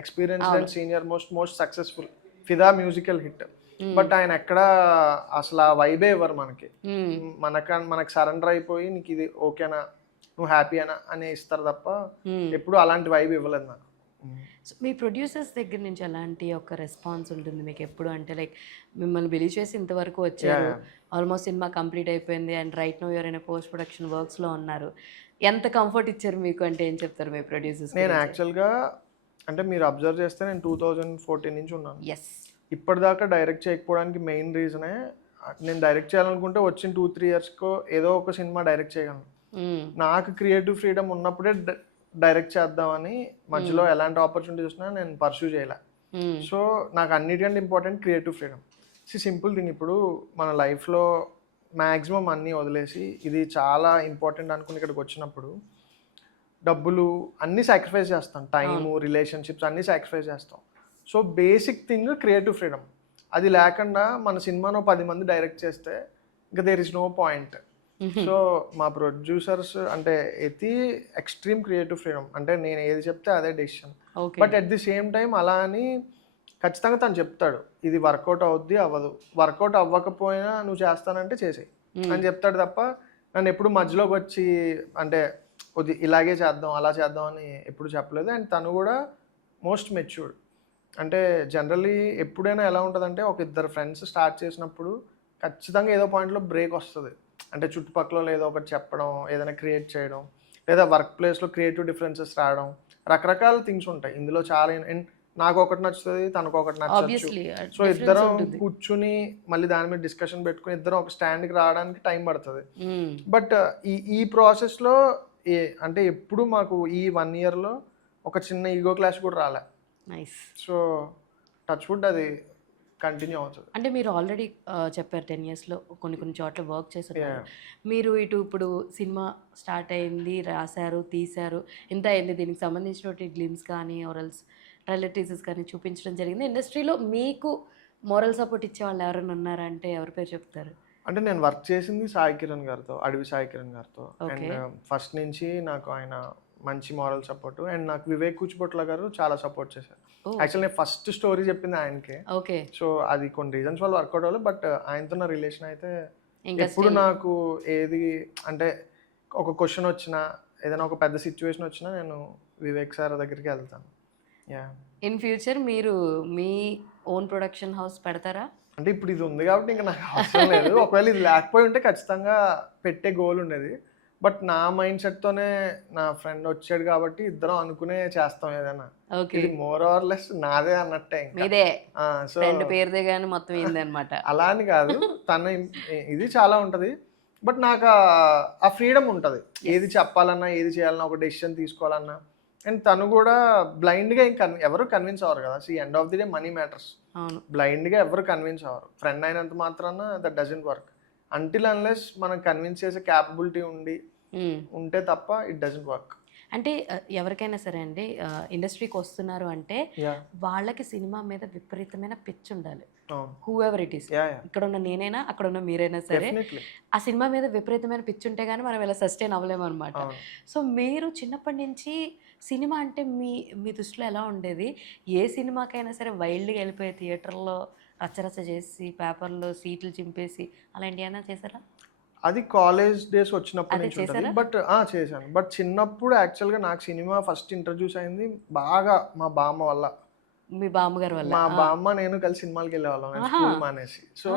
experience and senior, most successful. ఫిదా మ్యూజికల్ హిట్. బట్ ఆయన ఎక్కడ అసలు ఆ వైబే ఇవ్వరు మనకి. మనకు సరెండర్ అయిపోయి నీకు ఇది ఓకేనా, నువ్వు హ్యాపీనా అని ఇస్తారు తప్ప ఎప్పుడు అలాంటి వైబ్ ఇవ్వలేదు నాకు. సో మీ ప్రొడ్యూసర్స్ దగ్గర నుంచి ఎలాంటి ఒక రెస్పాన్స్ ఉంటుంది మీకు ఎప్పుడు? అంటే లైక్ మిమ్మల్ని బిలీవ్ చేసి ఇంతవరకు వచ్చారు, ఆల్మోస్ట్ సినిమా కంప్లీట్ అయిపోయింది and right now you're in post production వర్క్స్లో ఉన్నారు. ఎంత కంఫర్ట్ ఇచ్చారు మీకు అంటే ఏం చెప్తారు మీ ప్రొడ్యూసర్స్? నేను యాక్చువల్గా అంటే మీరు అబ్జర్వ్ చేస్తే నేను 2014 నుంచి ఉన్నాను. ఎస్. ఇప్పటిదాకా డైరెక్ట్ చేయకపోవడానికి మెయిన్ రీజనే నేను డైరెక్ట్ చేయాలనుకుంటే వచ్చిన 2-3 ఇయర్స్కో ఏదో ఒక సినిమా డైరెక్ట్ చేయగలను. నాకు క్రియేటివ్ ఫ్రీడమ్ ఉన్నప్పుడే డైరెక్ట్ చేద్దామని, మధ్యలో ఎలాంటి ఆపర్చునిటీస్ వచ్చినా నేను పర్సూ చేయలే. సో నాకు అన్నిటికంటే important creative freedom. Simple thing, ఇప్పుడు మన లైఫ్లో మ్యాక్సిమం అన్నీ వదిలేసి ఇది చాలా ఇంపార్టెంట్ అనుకుని ఇక్కడికి వచ్చినప్పుడు డబ్బులు అన్నీ సాక్రిఫైస్ చేస్తాం, టైము, రిలేషన్షిప్స్ అన్నీ సాక్రిఫైస్ చేస్తాం. So basic thing creative freedom. అది లేకుండా మన సినిమాను 10 మంది డైరెక్ట్ చేస్తే ఇంకా there is no point. So మా ప్రొడ్యూసర్స్ అంటే ఎక్స్ట్రీమ్ క్రియేటివ్ ఫ్రీడమ్, అంటే నేను ఏది చెప్తే అదే decision. But at the same time అలా అని ఖచ్చితంగా తను చెప్తాడు ఇది వర్కౌట్ అవుద్ది అవ్వదు, వర్కౌట్ అవ్వకపోయినా నువ్వు చేస్తానంటే చేసేయి అని చెప్తాడు తప్ప నన్ను ఎప్పుడు మధ్యలోకి వచ్చి అంటే ఇలాగే చేద్దాం అలా చేద్దాం అని ఎప్పుడు చెప్పలేదు. అండ్ తను కూడా మోస్ట్ మెచ్యూర్డ్. అంటే జనరల్లీ ఎప్పుడైనా ఎలా ఉంటుందంటే ఒక 2 ఫ్రెండ్స్ స్టార్ట్ చేసినప్పుడు ఖచ్చితంగా ఏదో పాయింట్లో బ్రేక్ వస్తుంది. అంటే చుట్టుపక్కల ఏదో ఒకటి చెప్పడం, ఏదైనా క్రియేట్ చేయడం, లేదా వర్క్ ప్లేస్లో క్రియేటివ్ డిఫరెన్సెస్ రావడం, రకరకాల థింగ్స్ ఉంటాయి ఇందులో చాలా. అండ్ నాకు ఒకటి నచ్చుతుంది, తనకు ఒకటి నచ్చచ్చు. సో ఇద్దరం కూర్చుని మళ్ళీ దాని మీద డిస్కషన్ పెట్టుకుని ఇద్దరం ఒక స్టాండ్కి రావడానికి టైం పడుతుంది. బట్ ఈ ప్రాసెస్లో అంటే ఎప్పుడు మాకు ఈ 1 ఇయర్లో ఒక చిన్న ఈగో క్లాష్ కూడా రాలే. సో టచ్ వుడ్ అది కంటిన్యూ అవుతుంది. అంటే మీరు ఆల్రెడీ చెప్పారు 10 ఇయర్స్లో కొన్ని చోట్ల వర్క్ చేశారు. మీరు ఇప్పుడు సినిమా స్టార్ట్ అయింది, రాశారు, తీశారు, ఇంత అయింది, దీనికి సంబంధించిన గ్లిమ్స్ కానీ ఆర్ఎల్స్ రిలేటివ్స్ కానీ చూపించడం జరిగింది. ఇండస్ట్రీలో మీకు మోరల్ సపోర్ట్ ఇచ్చే వాళ్ళు ఎవరైనా ఉన్నారా అంటే ఎవరి పేరు చెప్తారు? అంటే నేను వర్క్ చేసింది సాయి కిరణ్ గారితో, అడవి సాయి కిరణ్ గారితో. అండ్ ఫస్ట్ నుంచి నాకు ఆయన మంచి మోరల్ సపోర్ట్. అండ్ నాకు వివేక్ కూచిపొట్ల గారు చాలా సపోర్ట్ చేశారు. యాక్చువల్లీ నేను ఫస్ట్ స్టోరీ చెప్పింది ఆయనకే. సో అది కొన్ని రీజన్స్ వల్ల వర్కౌట్ అవ్వలేదు. బట్ ఆయనతో నా రిలేషన్ అయితే ఎప్పుడు నాకు ఏది అంటే ఒక క్వశ్చన్ వచ్చినా ఏదైనా ఒక పెద్ద సిచ్యువేషన్ వచ్చినా నేను వివేక్ సార్ దగ్గరికి వెళ్తాను. ఇన్ ఫ్యూచర్ మీరు మీ ఓన్ ప్రొడక్షన్ హౌస్ పెడతారా? అంటే ఇప్పుడు ఇది ఉంది కాబట్టి ఇంకా నాకు అవసరం లేదు. ఒకవేళ ఇది లేకపోయి ఉంటే ఖచ్చితంగా పెట్టే గోల్ ఉండేది. బట్ నా మైండ్ సెట్‌తోనే నా ఫ్రెండ్ వచ్చాడు కాబట్టి ఇద్దరం అనుకునే చేస్తాం ఏదైనా. ఓకే. ఇది మోర్ ఆర్ లెస్ నాదే అన్నట్టే ఇంకా. మీదే సో ఫ్రెండ్ పేరుదే గాని మొత్తం ఏందనమాట. అలా అని కాదు. తన ఇది చాలా ఉంటది. బట్ నాకు ఆ ఫ్రీడమ్ ఉంటది. ఏది చెప్పాలన్నా, ఏది చేయాలన్నా, ఒక డెసిషన్ తీసుకోవాలన్నా. అండ్ తను కూడా బ్లైండ్‌గా ఎవరు కన్విన్స్ అవ్వరు కదా! End of the day money matters. అవును. బ్లైండ్‌గా ఎవరు కన్విన్స్ అవ్వరు. ఫ్రెండ్ అయినంత మాత్రాన that doesn't work. Until unless మనం కన్విన్స్ చేసే క్యాపబిలిటీ ఉంటే తప్ప ఇట్ డజంట్ వర్క్. అంటే ఎవరికైనా సరే అండి ఇండస్ట్రీకి వస్తున్నారు అంటే యాహ్! వాళ్ళకి సినిమా మీద విపరీతమైన పిచ్చి ఉండాలి. అవును. Who ever it is. Yeah! Yeah! ఇక్కడ ఉన్న నేనైనా అక్కడ ఉన్న మీరైనా సరే డెఫినెట్‌లీ. ఆ సినిమా మీద విపరీతమైన పిచ్చి ఉంటే గానీ మనం ఇలా సస్టైన్ అవ్వలేము అనమాట. అవును. సో మీరు చిన్నప్పటి నుంచి సినిమా అంటే మీ మీ దృష్టిలో ఎలా ఉండేది? ఏ సినిమాకైనా సరే వైల్డ్‌గా వెళ్ళిపోయి థియేటర్‌లో రచ్చరచ్చ చేసి పేపర్‌లో సీట్లు చింపేసి అలాంటివి ఏమైనా చేశారా? అది కాలేజ్ డేస్ వచ్చినప్పటి అదే నుంచి ఉంటది. చేశారా? బట్ చేశాను. బట్ చిన్నప్పుడు యాక్చువల్‌గా నాకు సినిమా ఫస్ట్ ఇంట్రడ్యూస్ అయింది బాగా మా బామ్మ వల్ల. మీ బామ్మగారి వల్ల. మా బామ్మ నేను కలిసి సినిమాలకెళ్ళేవాళ్ళం. నేను ఆహా! స్కూల్ మానేసి. So,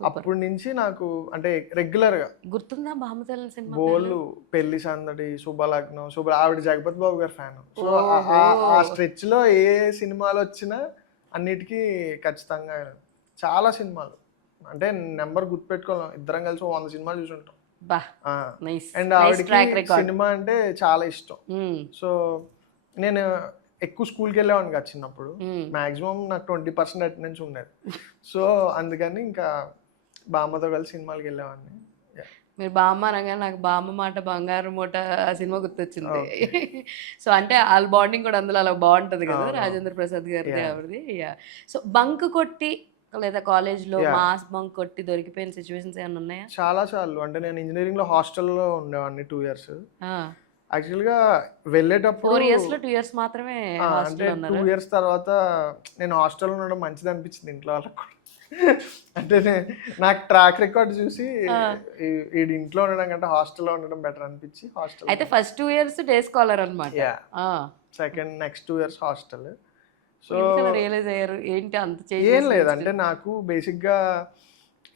super. అప్పటి నుంచి నాకు అంటే రెగ్యులర్‌గా గుర్తుందా బామ్మతల్లి సినిమా పేర్లు? బోల్డు 'పెళ్లి సందడి', 'శుభలగ్నం', ఆవిడ జగపతి బాబు గారి ఫ్యాను. సో, ఓహో! ఆ స్ట్రెచ్‌లో ఏ సినిమాలొచ్చినా అన్నిటికి ఖచ్చితంగా చాలా సినిమాలు. అంటే నంబర్ గుర్తుపెట్టుకోలేం. ఇద్దరం కలిసి ఓ 100 సినిమాలు చూసుంటాం. బా! ఆ! నైస్. అండ్ నైస్ ఆవిడకి ట్రాక్ రికార్డ్. సినిమా అంటే చాలా ఇష్టం. హ్మ్. సో, నేను ఎక్కువ స్కూల్‌కెళ్ళేవాడిని కాదు చిన్నప్పుడు. హ్మ్. మాక్సిమం నాకు 20% అటెండెన్స్ ఉండేది. సో, అందుకని ఇంకా బామ్మతో కలిసి సినిమాలకెళ్ళేవాడిని. యాహ్! మీరు బామ్మ అనగానే నాకు 'బామ్మ మాట బంగారు మూట' ఆ సినిమా గుర్తొచ్చింది. ఓకే. సో, అంటే ఆళ్ళ బాండింగ్ కూడా అందులో అలా బావుంటది కదా! అవునవును. రాజేంద్ర ప్రసాద్ గారిది యాహ్! ఆవిడది. యాహ్! సో, బంక్ కొట్టి లేదా కాలేజ్‌లో యాహ్! మాస్ బంక్ కొట్టి దొరికిపోయిన సిట్యుయేషన్స్ ఏమన్నా ఉన్నాయా? చాలా సార్లు. అంటే నేను ఇంజినీరింగ్‌లో హాస్టల్‌లో ఉండేవాడిని 2 ఇయర్స్. ఆ! యాక్చువల్‌గా వెళ్ళేటప్పుడు 4 ఇయర్స్‌లో 2 ఇయర్స్ మాత్రమే అంటే హాస్టల్‌లో 2 ఉన్నారా? ఇయర్స్ తర్వాత నేను హాస్టల్‌లో ఉండడం మంచిదనిపించింది ఇంట్లో వాళ్ళకి కూడా. అంటే నాకు ట్రాక్ రికార్డ్ చూసి ఆ! ఈడు ఇంట్లో ఉండడం కంటే హాస్టల్‌లో ఉండడం బెటర్ అనిపించి హాస్టల్‌లో అయితే ఫస్ట్ 2 ఇయర్స్ డే స్కాలర్ అనమాట. యాహ్! ఆ! Next 2 years hostel. సో, ఎందుకలా రియలైజ్ అయ్యారు? ఏంటి అంత ఏం చేంజెస్ లేదు. నెక్స్ట్? అంటే నాకు బేసిక్‌గా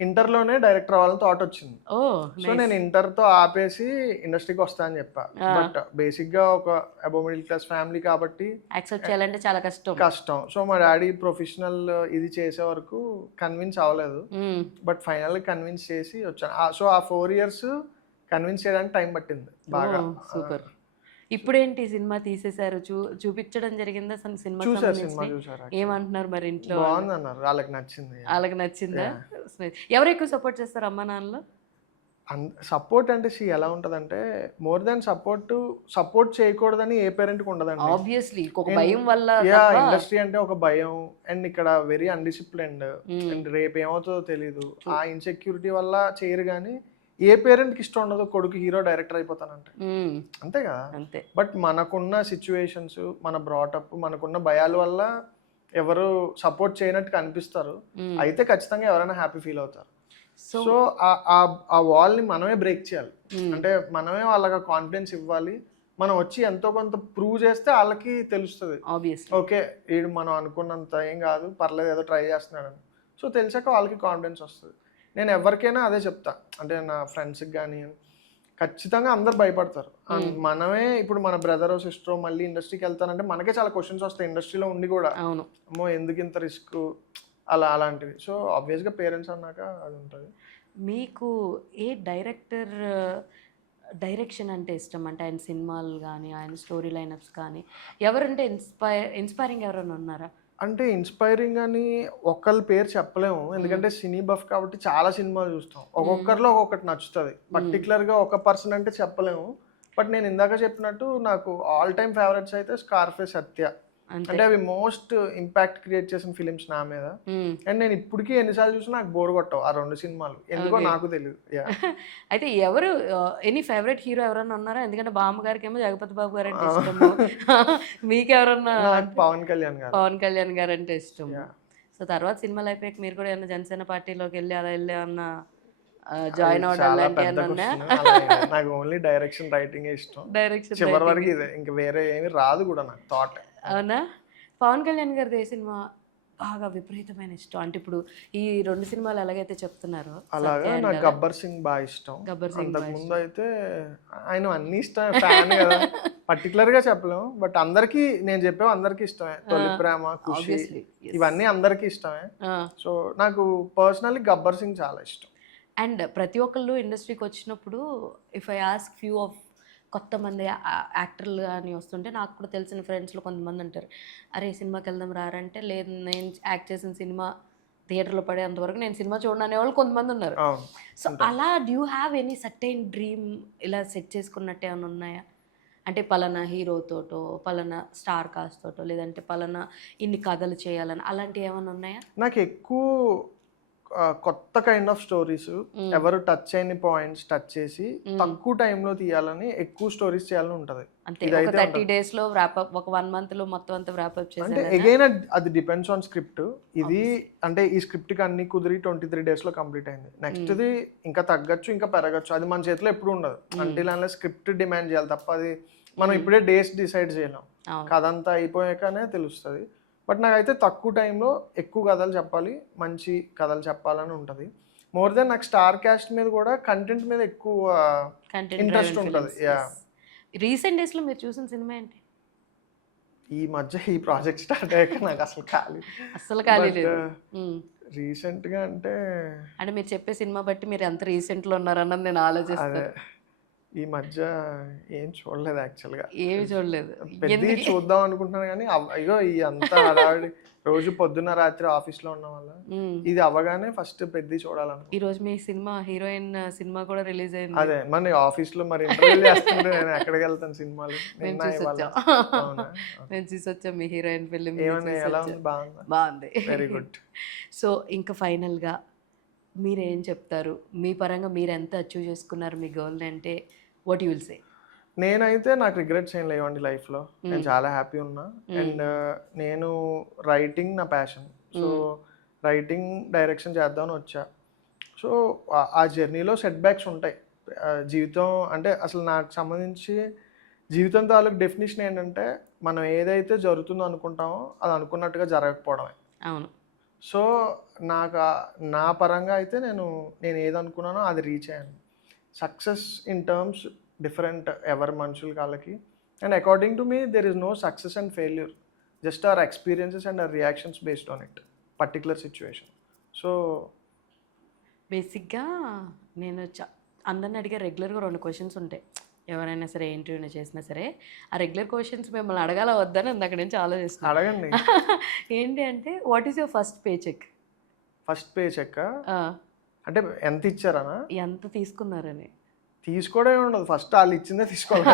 ఇంటర్‌లోనే డైరెక్టర్ అవ్వాలని థాట్ వచ్చింది. ఓహ్! So, nice. నేను ఇంటర్‌తో ఆపేసి ఇండస్ట్రీకి వస్తా అని చెప్పా. ఆ! బట్ బేసిక్‌గా ఒక అబోవ్ మిడిల్ క్లాస్ ఫ్యామిలీ కాబట్టి యాక్సెప్ట్ చేయాలంటే చాలా కష్టం. కష్టం. సో, మా డాడీ ప్రొఫెషనల్ ఇది చేసే వరకు కన్విన్స్ అవ్వలేదు. హ్మ్. బట్ ఫైనల్‌గా కన్విన్స్ చేసి వచ్చాను. సో, ఆ 4 ఇయర్స్ కన్విన్స్ చేయడానికి టైం పట్టింది బాగా. ఓహ్! సూపర్. ఇప్పుడేంటి సినిమా తీసేసారు. చూపించడం జరిగిందా సినిమాకి సినిమా సంబంధించినయి? చూసారు. ఏమంటున్నారు మరి ఇంట్లో వాళ్ళు? బాగుందన్నారు. వాళ్ళకి నచ్చింది. ఆళ్ళకి నచ్చిందా? యాహ్! ఎవరు ఎక్కువ సపోర్ట్ చేస్తారు అమ్మా, నాన్నలు? సపోర్ట్ అంటే ఎలా ఉంటదంటే మోర్ దాన్ సపోర్ట్ చేయకూడదని ఏ పేరెంట్‌కి ఉండదండి. ఆబ్వియస్లీ ఒక అండ్ భయం వల్ల యాహ్! తప్ప. ఇండస్ట్రీ అంటే ఒక భయం. అండ్ ఇక్కడ వెరీ అన్‌డిసిప్లిన్డ్. హ్మ్. అండ్ రేపు ఏమవుతదో తెలీదు. True. ఆ ఇన్‌సెక్యూరిటీ వల్ల చేయరు గానీ, ఏ పేరెంట్‌కి ఇష్టం ఉండదు కొడుకు హీరో, డైరెక్టర్ అయిపోతానంటే. హ్మ్. అంతే కదా! అంతే. బట్ మనకున్న సిట్యుయేషన్స్, మన బ్రాటప్, మనకున్న భయాల వల్ల ఎవరు సపోర్ట్ చేయనట్టు కనిపిస్తారు. హ్మ్. అయితే ఖచ్చితంగా ఎవరైనా హ్యాపీ ఫీల్ అవుతారు. సో సో, ఆ వాల్‌ని మనమే బ్రేక్ చేయాలి. హ్మ్. అంటే మనమే వాళ్ళకి కాన్ఫిడెన్స్ ఇవ్వాలి. మనం వచ్చి ఎంతో కొంత ప్రూవ్ చేస్తే ఆళ్ళకి తెలుస్తది. ఆబ్వియస్లీ. ఓకే. ఈడు మనం అనుకున్నంత ఏం కాదు. పర్లేదు ఏదో ట్రై చేస్తున్నాడని. సో, తెలిసాక వాళ్ళకి కాన్ఫిడెన్స్ వస్తది. నేను ఎవరికైనా అదే చెప్తా. అంటే నా ఫ్రెండ్స్‌కి గాని ఖచ్చితంగా అందరూ భయపడతారు. అండ్ హ్మ్. మనమే ఇప్పుడు మన బ్రదరో, సిస్టరో మళ్ళీ ఇండస్ట్రీకి వెళ్తానంటే మనకే చాలా క్వెషన్స్ వస్తాయి ఇండస్ట్రీలో ఉండి కూడా. అవును. అమ్మో! ఎందుకు ఇంత రిస్క్ అలాంటివి. సో, ఆబ్వియస్‌గా పేరెంట్స్ అన్నాక అది ఉంటది. మీకు ఏ డైరెక్టర్ డైరెక్షన్ అంటే ఇష్టం? అంటే ఆయన సినిమాలు గాని, ఆయన స్టోరీ లైనప్స్ కానీ, ఎవరంటే ఇన్‌స్పైరింగ్ ఎవరైనా ఉన్నారా? అంటే ఇన్‌స్పైరింగ్ అని ఒకళ్ళ పేరు చెప్పలేము. ఎందుకంటే సినీ బఫ్ కాబట్టి చాలా సినిమాలు చూస్తాం. ఒక్కొక్కరిలో ఒక్కొక్కటి నచ్చుతది. పర్టిక్యులర్‌గా ఒక పర్సన్ అంటే చెప్పలేము. బట్ నేను ఇందాక చెప్పినట్టు నాకు ఆల్ టైమ్ ఫేవరెట్స్ అయితే 'స్కార్ఫేస్', 'సత్య'. అంతే. అంటే అవి మోస్ట్ ఇంపాక్ట్ క్రియేట్ చేసిన ఫిలిమ్స్ నా మీద. హ్మ్. అండ్ నేను ఇప్పటికి ఎన్ని సార్లు చూసినా నాకు బోర్ కొట్టవు ఆ 2 సినిమాలు. ఎందుకో ఓకే. నాకు తెలీదు. యాహ్! అయితే ఎవరు ఎనీ ఫేవరెట్ హీరో ఎవరైనా ఉన్నారా? ఎందుకంటే బామ్మ గారికేమో 'జగపతి బాబు' గారంటే ఆ! ఇష్టము. మీకెవరన్నా నాకు అంటే 'పవన్ కళ్యాణ్' గారు. 'పవన్ కళ్యాణ్' గారంటే ఇష్టము. యాహ్! సో, తర్వాత సినిమాలు అయిపోయాక మీరు కూడా ఏమన్నా జనసేన పార్టీలోకెళ్ళి అలా ఎళ్లి ఏమన్నా అది జాయిన్ అవ్వడం చాలా అలాంటివి పెద్ద ఏమన్నా ఉన్నాయా? క్వెషన్. అలా ఏం లేదు. నాకు ఓన్లీ డైరెక్షన్, రైటింగే ఇష్టం. డైరెక్షన్, చివరి వరకు రైటింగ్. ఇదే. ఇంక వేరే ఏమి రాదు కూడా నాకు థాట్. అవునా? 'పవన్ కళ్యాణ్' గారిది ఏ సినిమా బాగా విపరీతమైన ఇష్టం? అంటే ఇప్పుడు ఈ 2 సినిమాలు ఎలాగైతే చెప్తున్నారో అలాగా సత్య నాకు and గబ్బర్ సింగ్ బాగా ఇష్టం. గబ్బర్ సింగ్ అంతకు బాగా ముందు అయితే ఆయన అన్ని ఇష్టమే, ఫ్యాన్ కదా. పర్టికులర్ గా చెప్పలేము, బట్ అందరికి నేను చెప్పేవి అందరికి ఇష్టమే. తొలి ప్రేమ, ఖుషి, Obviously, yes. ఇవన్నీ అందరికి ఇష్టమే. సో నాకు పర్సనల్లీ గబ్బర్ సింగ్ చాలా ఇష్టం. అండ్ ప్రతి ఒక్కళ్ళు ఇండస్ట్రీకి వచ్చినప్పుడు if I ask few of కొత్త మంది యాక్టర్లు అని వస్తుంటే నాకు కూడా తెలిసిన ఫ్రెండ్స్లో కొంతమంది అంటారు, అరే సినిమాకి వెళ్దాం రారంటే, లేదు నేను యాక్ట్ చేసిన సినిమా థియేటర్లో పడేంతవరకు నేను సినిమా చూడను అనేవాళ్ళు కొంతమంది ఉన్నారు. అవును. సో అలా due have any certain dream ఇలా సెట్ చేసుకున్నట్టు ఏమైనా ఉన్నాయా? అంటే పలానా హీరోతోటో, పలానా స్టార్ కాస్ట్ తోటో, లేదంటే పలానా ఇన్ని కథలు చేయాలని అలాంటివి ఏమైనా ఉన్నాయా? నాకు ఎక్కువ కొత్త కైండ్ ఆఫ్ స్టోరీస్, ఎవరు టచ్ అయిన పాయింట్స్ టచ్ చేసి తక్కువ టైంలో తీయాలని, ఎక్కువ స్టోరీస్ చేయాలని ఉంటది. అంతే ఒక 30 days లో ర్యాప్ అప్, ఒక 1 month లో మొత్తం అంతా ర్యాప్ అప్ అంటే చేసేయాలి. అగైన్ అది డిపెండ్స్ ఆన్ స్క్రిప్ట్. ఇది అంటే ఈ స్క్రిప్ట్ కి అన్ని కుదిరి 23 days లో కంప్లీట్ అయింది. నెక్స్ట్ ది ఇంకా తగ్గచ్చు, ఇంకా పెరగచ్చు, అది మన చేతిలో ఎప్పుడు ఉండదు. అంటిల్ అలా స్క్రిప్ట్ డిమాండ్ చేయాలి తప్ప అది మనం ఇప్పుడే డేస్ డిసైడ్ చేయలేం. కథ అంతా అయిపోయాకనే తెలుస్తుంది. బట్ నాకైతే తక్కువ టైంలో ఎక్కువ కథలు చెప్పాలి, మంచి కథలు చెప్పాలని ఉంటుంది. మోర్ దెన్ నాకు స్టార్ క్యాస్ట్ మీద కూడా కంటెంట్ మీద ఎక్కువ ఇంట్రెస్ట్ ఉంటుంది. రీసెంట్ డేస్ లో మీరు చూసిన సినిమా ఏంటి? ఈ మధ్య ఈ ప్రాజెక్ట్ స్టార్ట్ అయ్యాక నాకు అసలు ఖాళీ లేదు. రీసెంట్ గా అంటే మీరు చెప్పే సినిమా బట్టి మీరు ఎంత రీసెంట్ లో ఉన్నారన్నది నేను ఆలోచిస్తాను. ఈ మధ్య ఏం చూడలేదు యాక్చువల్గా. ఏమి చూడలేదు. పెద్దది చూద్దాం అనుకుంటున్నాను కానీ అయ్యో ఈ అంతా హడావిడి, రోజు పొద్దున్న రాత్రి ఆఫీస్ లో ఉన్న వల్ల ఇది అవ్వగానే ఫస్ట్ పెద్దది చూడాలను. ఈ రోజు మీ సినిమా హీరోయిన్ సినిమా కూడా రిలీజ్ అయింది. అదే మరి ఆఫీస్ లో మరి ఇంటర్వ్యూ చేస్తుంటే నేను ఎక్కడికి వెళ్తాను సినిమాలు. మేము చూసి వచ్చాం మీ హీరోయిన్ ఫిల్మ్. ఎలా ఉంది? బాగుంది, వెరీ గుడ్. సో ఇంకా ఫైనల్ గా మీరేం చెప్తారు? మీ పరంగా మీరు ఎంత అచీవ్ చేసుకున్నారు మీ గోల్ అంటే వాట్ యు విల్ సే? నేనైతే నాకు రిగ్రెట్స్ ఏం లేవండి లైఫ్లో. నేను చాలా హ్యాపీ ఉన్నా. అండ్ నేను రైటింగ్ నా ప్యాషన్. సో రైటింగ్ డైరెక్షన్ చేద్దామని వచ్చా. సో ఆ జర్నీలో సెట్ బ్యాక్స్ ఉంటాయి. జీవితం అంటే అసలు నాకు సంబంధించి జీవితం తాలూకు డెఫినేషన్ ఏంటంటే మనం ఏదైతే జరుగుతుందో అనుకుంటామో అది అనుకున్నట్టుగా జరగకపోవడమే. అవును. సో నాకు నా పరంగా అయితే నేను ఏది అనుకున్నానో అది రీచ్ అయ్యాను. సక్సెస్ ఇన్ టర్మ్స్ డిఫరెంట్ ఎవరి మనుషుల కాళ్ళకి. And according to me there is no success and failure, just our experiences and our reactions based on it particular situation. So బేసిక్గా నేను అందరిని అడిగే రెగ్యులర్గా 2 questions ఉంటాయి. ఎవరైనా సరే ఇంటర్వ్యూని చేసినా సరే ఆ రెగ్యులర్ క్వశ్చన్స్ మిమ్మల్ని అడగాల వద్దని అక్కడి నుంచి ఆలోచిస్తాను. అడగండి. ఏంటి అంటే what is your first pay check? First pay check అంటే ఎంత ఇచ్చారనా? ఎంత తీసుకున్నారని? తీసుకోవడం ఉండదు, ఫస్ట్ వాళ్ళు ఇచ్చిందే తీసుకోవాలి.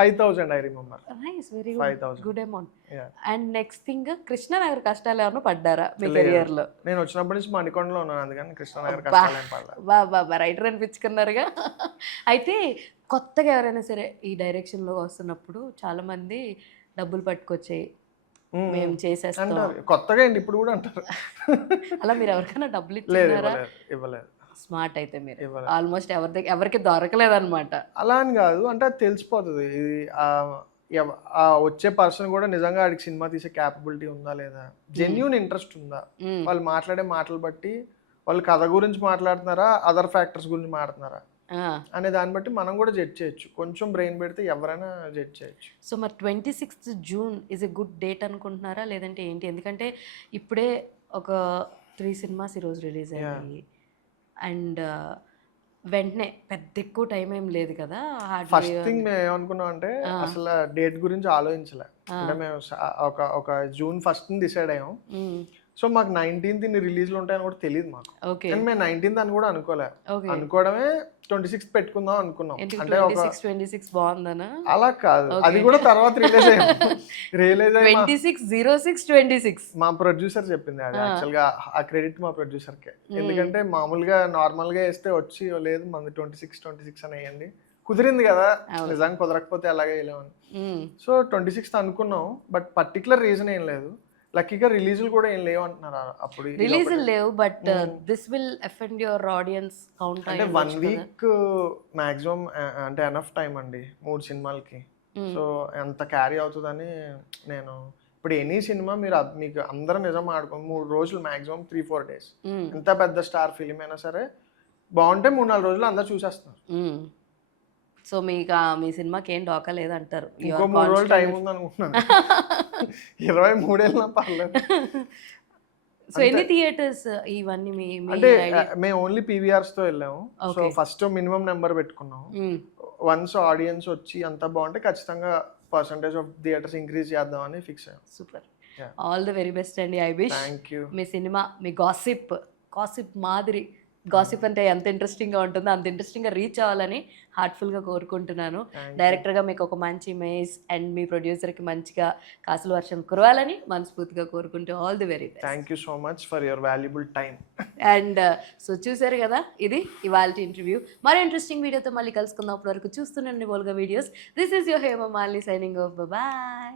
5,000 I remember. Nice, very good, good amount. And next thing, Krishna Nagar కష్టాలు ఏమన్నా పడ్డారా మీ కెరియర్ లో? నేను వచ్చినప్పటి నుంచి మణికొండలో ఉన్నాను, అందుకని కృష్ణానగర్ కష్టాలు ఏం పడలేదు. బాబా రైటర్ అనిపించుకున్నారుగా. అయితే కొత్తగా ఎవరైనా సరే ఈ డైరెక్షన్ లో వస్తున్నప్పుడు చాలా మంది డబ్బులు పట్టుకొచ్చాయి మేము చేసేస్తాం కొత్తగా అండి, ఇప్పుడు కూడా అంటారు. అలా మీరు ఎవరికైనా డబ్బులు ఇచ్చారా? ఇవ్వలేదు. స్మార్ట్ అయితే మీరు ఆల్మోస్ట్ ఎవరికి దొరకలేదు అనమాట. అలా అని కాదు, అంటే అది తెలిసిపోతుంది. వచ్చే పర్సన్ కూడా నిజంగా వాడికి సినిమా తీసే క్యాపబిలిటీ ఉందా లేదా, జెన్యూన్ ఇంట్రెస్ట్ ఉందా, వాళ్ళు మాట్లాడే మాటలు బట్టి వాళ్ళు కథ గురించి మాట్లాడుతున్నారా, అదర్ ఫ్యాక్టర్స్ గురించి మాట్లాడుతున్నారా అనే దాన్ని బట్టి మనం కూడా జడ్జ్ చేయొచ్చు. కొంచెం బ్రెయిన్ పెడితే ఎవరైనా జడ్జ్ చేయొచ్చు. సో మరి 26th June is a good date అనుకుంటున్నారా లేదంటే ఏంటి? ఎందుకంటే ఇప్పుడే ఒక 3 సినిమాస్ ఈరోజు రిలీజ్ అయ్యాయి అండ్ వెంటనే పెద్ద ఎక్కువ టైం ఏం లేదు కదా. ఫస్ట్ థింగ్ మేము ఏమనుకున్నాం అంటే అసలు డేట్ గురించి ఆలోచించలే. అంటే మేము ఒక June 1st డిసైడ్ అయ్యాం. సో మాకు 19th రిలీజ్లు ఉంటాయని కూడా తెలియదు మాకు. అండ్ మేము 19th అని కూడా అనుకోలే. అనుకోవడమే 26th పెట్టుకుందాం అనుకున్నాం. అంటే 26 బాగుందనా? అలా కాదు, అది కూడా తర్వాత రిలీజ్ అయ్యి 26 మా ప్రొడ్యూసర్ చెప్పింది. అది యాక్చువల్ గా ఆ క్రెడిట్ మా ప్రొడ్యూసర్ కే. ఎందుకంటే మామూలుగా నార్మల్ గా వేస్తే వచ్చి లేదు మంది 26 అని వేయండి, కుదిరింది కదా, నిజంగా కుదరకపోతే అలాగే వేయలేమని. సో 26th అనుకున్నాం, బట్ పర్టికులర్ రీజన్ ఏం లేదు. లక్కీగా రిలీజులు కూడా ఏం లేవు అంటున్నారు అప్పుడు. రిలీజులు లేవు, but this will effect your audience count. అంటే 1 week మాక్సిమం అంటే ఎనఫ్ టైం అండి 3 సినిమాలకి. సో ఎంత క్యారీ అవుతుందని నేను ఇప్పుడు ఎనీ సినిమా మీరు మీకు అందరూ నిజం ఆడుకోండి 3 రోజులు మ్యాక్సిమం 3-4 డేస్ ఎంత పెద్ద స్టార్ ఫిలిం అయినా సరే బాగుంటే 3-4 రోజులు అందరూ చూసేస్తున్నారు. సో మీకు మీ సినిమాకి ఏం డోకా లేదంటారు. ఇంకో 3 రోజులు టైం ఉంది అనుకుంటున్నాను. 23 వెళ్ళినా పర్లేదు. సో ఎన్ని థియేటర్స్ ఇవన్నీ మీ అంటే మేము ఓన్లీ పీవీఆర్స్ తో వెళ్ళాము. సో ఫస్ట్ మినిమం నెంబర్ పెట్టుకున్నాం. వన్స్ ఆడియన్స్ వచ్చి అంతా బాగుంటే ఖచ్చితంగా పర్సంటేజ్ ఆఫ్ థియేటర్స్ ఇంక్రీజ్ చేద్దామని ఫిక్స్ అయ్యాం. Super, all the very best అండి. ఐ విష్ మీ సినిమా మీ గాసిప్ మాదిరి గాసిప్ అంటే ఎంత ఇంట్రెస్టింగ్గా ఉంటుందో అంత ఇంట్రెస్టింగ్గా రీచ్ అవ్వాలని హార్ట్ఫుల్గా కోరుకుంటున్నాను. డైరెక్టర్గా మీకు ఒక మంచి ఇమేజ్ అండ్ మీ ప్రొడ్యూసర్కి మంచిగా కాసుల వర్షం కురవాలని మనస్ఫూర్తిగా కోరుకుంటూ all the very best. Thank you so much for your valuable time. And so చూసారు కదా, ఇది ఇవాళ ఇంటర్వ్యూ. మరో ఇంట్రెస్టింగ్ వీడియోతో మళ్ళీ కలుసుకుందాం. అప్పటి వరకు చూస్తుండండి Volga videos. This is your Hema Malini signing off. Bye.